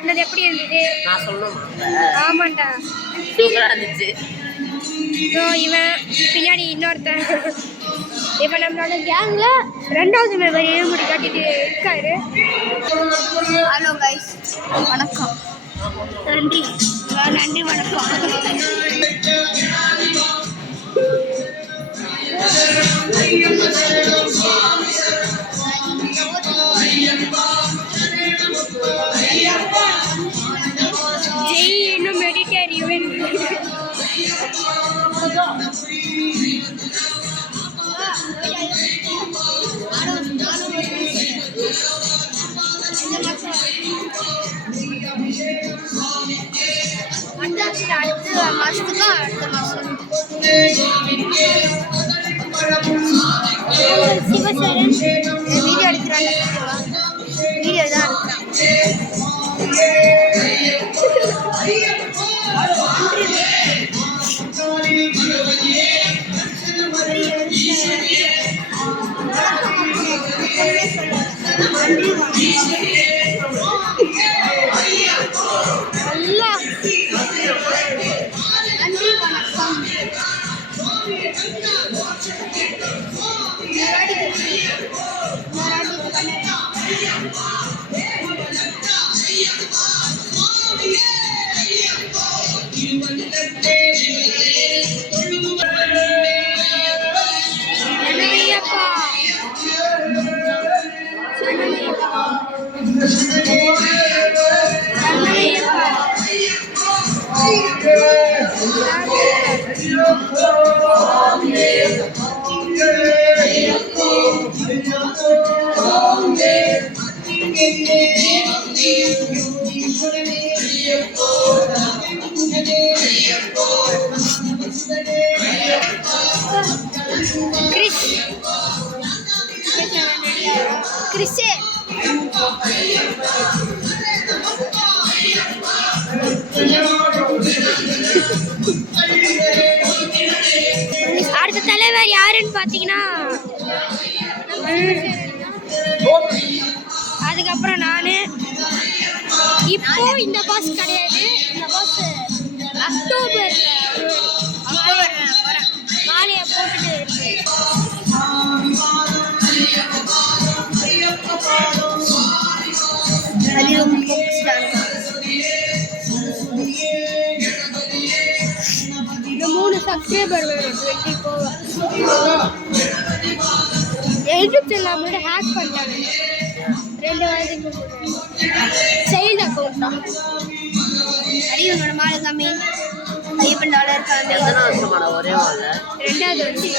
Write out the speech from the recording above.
காட்டினது எப்படி இருந்தது? நான் சொல்லணுமா? ஆமாண்டா, சூப்பரா இருந்துச்சு. இவன் பின்னாடி இன்னொருத்தன். இப்போ நம்மளோட கேங்ல 2வது மெம்பர் ஏழுமுடி காட்டிட்டு இருக்காரு. ஹலோ கைஸ், வணக்கம். நன்றி நன்றி, வணக்கம். ஜெய் இன்னும் மெடிட்டேரியன். அடுத்த மாசத்துக்கு அடுத்த மாசம் சிவசரன் வீடியோ எடுக்கிறாங்க. வீடியோ தான் நன்றி, வணக்கம். கிறிஸ்டே அடுத்த தலைவர் யாருன்னு பார்த்தீங்கன்னா, அதுக்கப்புறம் நான். இப்போ இந்த பாஸ் கிடையாது, இந்த பாஸ் அக்டோபர் மாலையை போட்டுட்டு இருக்கு. இந்த 3 சப்ஸ்கிரைபர் வேணும் 20 போவா. யூடியூப் சேனல் நம்மளோட ஹேக் பண்ணிட்டாங்க. 2 வாரத்துக்கு சைல்டு அக்கௌண்ட் தான். அடிவங்களோட மாலை காமி, ஐயப்பன் டாலர் காமி. எத்தனை வருஷமாடா ஒரே வாழ? 2வது வருஷம்.